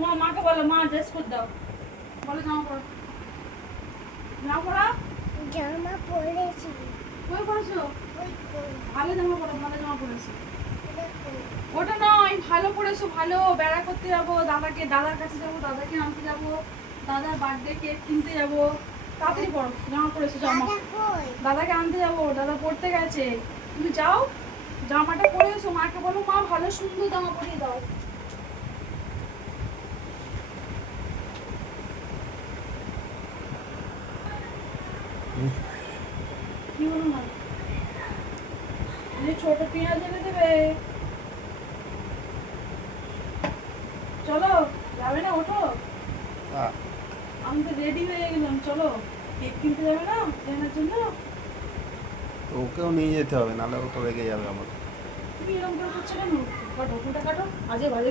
তোমার মাকে বলো, মা ড্রেস কোড দাও, বলো জামা পরো, জামা পরো। জামা পরেছি। কই পরেছো? ওই কই ভালো জামা পরো, ভালো জামা পরেছো। দেখো। ওটা নয়, ভালো পরেছো, ভালো বেড়া করতে যাবো, দাদার কাছে যাবো, দাদাকে আনতে যাবো, দাদার বার্থডে কেক কিনতে যাবো। তাড়াতাড়ি পরো, জামা পরেছো, জামা। দাদা কই? দাদাকে আনতে যাবো, দাদা পড়তে গেছে। তুমি যাও, জামাটা পরে এসো, মাকে বলো মা ভালো সুন্দর জামা পরিয়ে দাও। কি বলো না, এই ছোট পেঁয়াজ এনে দেবে। চলো, যাবে না, ওঠো। আমি তো রেডি হয়ে গেলাম, চলো। কেক কিনতে যাবে না কেনার জন্য? ওকেও নিয়ে যেতে হবে, নাহলে ও তো রেগে যাবে আমার। তুমি এরকম করে করছো কেন? কাটো, ফোনটা কাটো, আজে বাজে